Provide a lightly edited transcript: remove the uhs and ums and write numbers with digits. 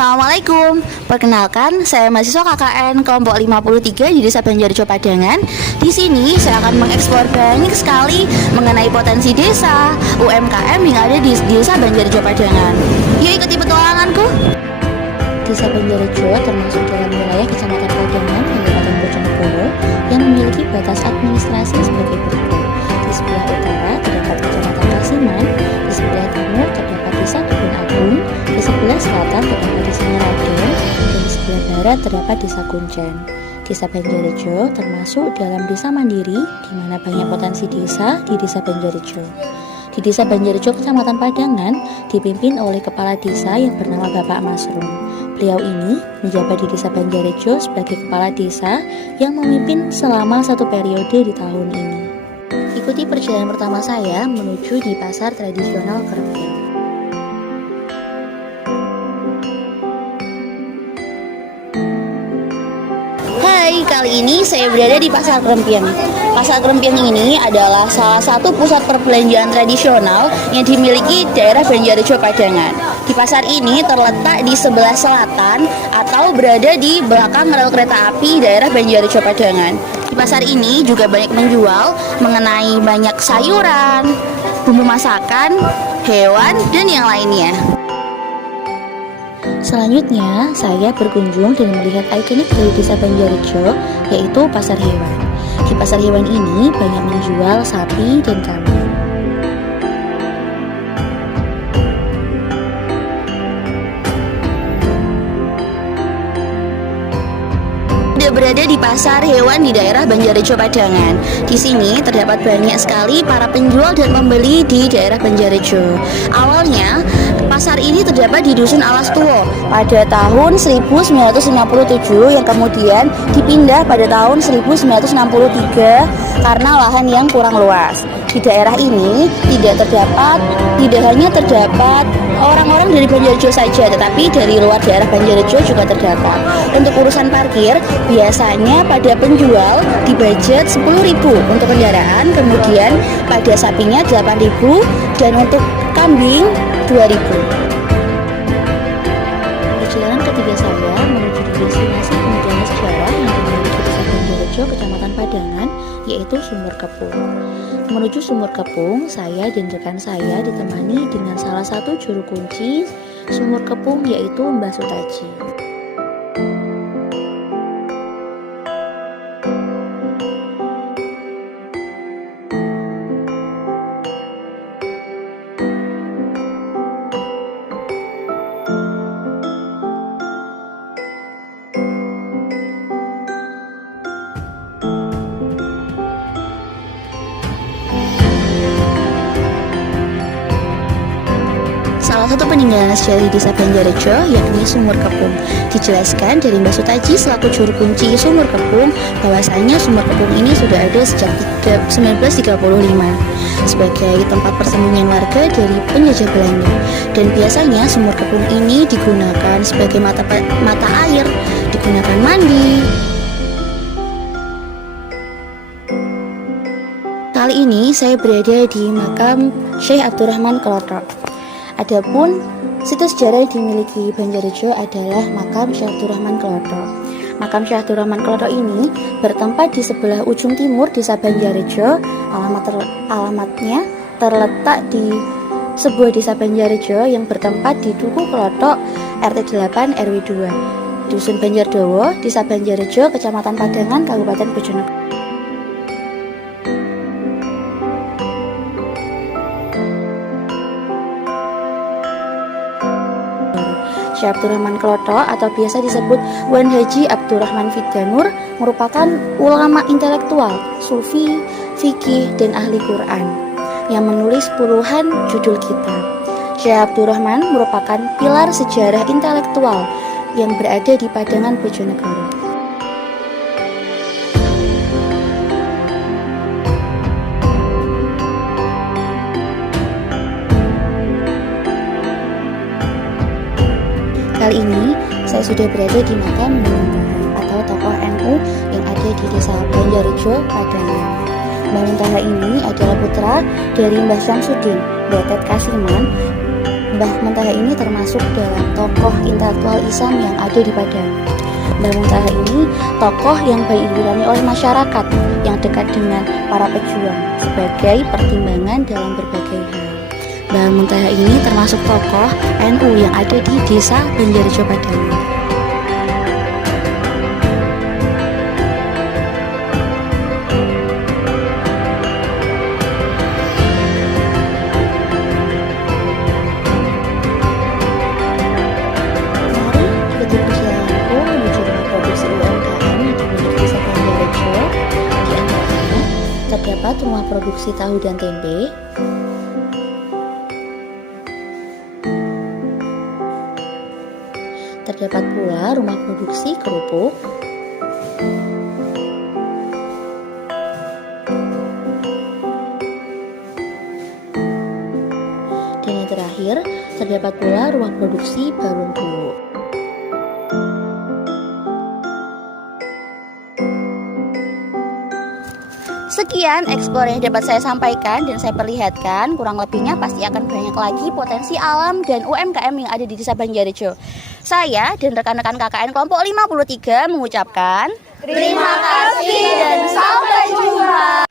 Assalamualaikum, perkenalkan saya mahasiswa KKN kelompok 53 di Desa Banjarjo Padangan. Di sini saya akan mengeksplor banyak sekali mengenai potensi desa, UMKM yang ada di Desa Banjarjo Padangan. Yuk ikuti petualanganku. Desa Banjarjo termasuk dalam wilayah Kecamatan Padangan, Kabupaten Bojonegoro yang memiliki batas administrasi sebagai berikut. Di sebelah utara terdapat Kecamatan Kasiman, di sebelah timur terdapat Desa Kebun Agung, di sebelah selatan terdapat Desa Ngaraden, dan di sebelah barat terdapat Desa Kuncen. Desa Banjarjo termasuk dalam desa mandiri di mana banyak potensi desa di Desa Banjarjo. Di Desa Banjarjo, Kecamatan Padangan, dipimpin oleh Kepala Desa yang bernama Bapak Masrum. Beliau ini menjabat di Desa Banjarjo sebagai Kepala Desa yang memimpin selama satu periode di tahun ini. Ikuti perjalanan pertama saya menuju di pasar tradisional Krempien. Hai, kali ini saya berada di Pasar Krempien. Pasar Krempien ini adalah salah satu pusat perbelanjaan tradisional yang dimiliki daerah Banjarjo Padangan. Di pasar ini terletak di sebelah selatan atau berada di belakang rel kereta api daerah Banjarjo Padangan. Di pasar ini juga banyak menjual mengenai banyak sayuran, bumbu masakan, hewan, dan yang lainnya. Selanjutnya, saya berkunjung dan melihat ikonik dari Desa Banjarjo, yaitu pasar hewan. Di pasar hewan ini banyak menjual sapi dan kambing. Berada di pasar hewan di daerah Banjarjo Padangan. Di sini terdapat banyak sekali para penjual dan pembeli di daerah Banjarjo. Awalnya pasar ini terdapat di Dusun Alas Tuwo pada tahun 1957 yang kemudian dipindah pada tahun 1963 karena lahan yang kurang luas. Di daerah ini tidak hanya terdapat orang-orang dari Banjarjo saja, tetapi dari luar daerah Banjarjo juga terdapat. Untuk urusan parkir, biasanya pada penjual dibudget 10.000 untuk kendaraan, kemudian pada sapinya 8.000 dan untuk kambing 2.000. Perjalanan ketiga saya menuju di destinasi peninggalan sejarah yang dimiliki Desa Banjarjo, Kecamatan Padangan, yaitu Sumur Kepung. Menuju Sumur Kepung, saya dan rekan saya ditemani dengan salah satu juru kunci Sumur Kepung, yaitu Mbah Sutaji. Salah satu peninggalan sejarah di Desa Banjarjo yakni Sumur Kepung. Dijelaskan dari Mbah Sutaji selaku juru kunci Sumur Kepung bahwasanya Sumur Kepung ini sudah ada sejak 1935 sebagai tempat persembunyian warga dari penjajah Belanda, dan biasanya Sumur Kepung ini digunakan sebagai mata air, digunakan mandi. Kali ini saya berada di makam Syekh Abdurrahman Klothok. Adapun situs sejarah yang dimiliki Banjarjo adalah makam Syekh Abdurrahman Klothok. Makam Syekh Abdurrahman Klothok ini bertempat di sebelah ujung timur Desa Banjarjo. Alamatnya terletak di sebuah desa Banjarjo yang bertempat di Duku Klothok, RT 8 RW 2, Dusun Banjardowo, Desa Banjarjo, Kecamatan Padangan, Kabupaten Bojonegoro. Syekh Abdurrahman Klothok atau biasa disebut Wan Haji Abdurrahman Fidanur merupakan ulama intelektual, sufi, fikih, dan ahli Quran yang menulis puluhan judul kitab. Syekh Abdurrahman merupakan pilar sejarah intelektual yang berada di Padangan, Bojonegoro. Kali ini saya sudah berada di makam Mbah Muntaha atau tokoh NU yang ada di Desa Banjarjo Padangan. Mbah Muntaha ini adalah putra dari Mbah Syamsuddin, Betet Kasiman, Mbah Muntaha ini termasuk dalam tokoh intelektual Islam yang ada di Padang. Mbah Muntaha ini tokoh yang baik dipahami oleh masyarakat, yang dekat dengan para pejuang sebagai pertimbangan dalam berbagai hal. Mbah Muntaha ini termasuk tokoh NU yang ada di Desa Banjarjo Padang. Terdapat rumah produksi tahu dan tempe, terdapat pula rumah produksi kerupuk, dan yang terakhir terdapat pula rumah produksi balung bulu. Sekian eksplor yang dapat saya sampaikan dan saya perlihatkan. Kurang lebihnya pasti akan banyak lagi potensi alam dan UMKM yang ada di Desa Banjarjo. Saya dan rekan-rekan KKN kelompok 53 mengucapkan terima kasih dan sampai jumpa.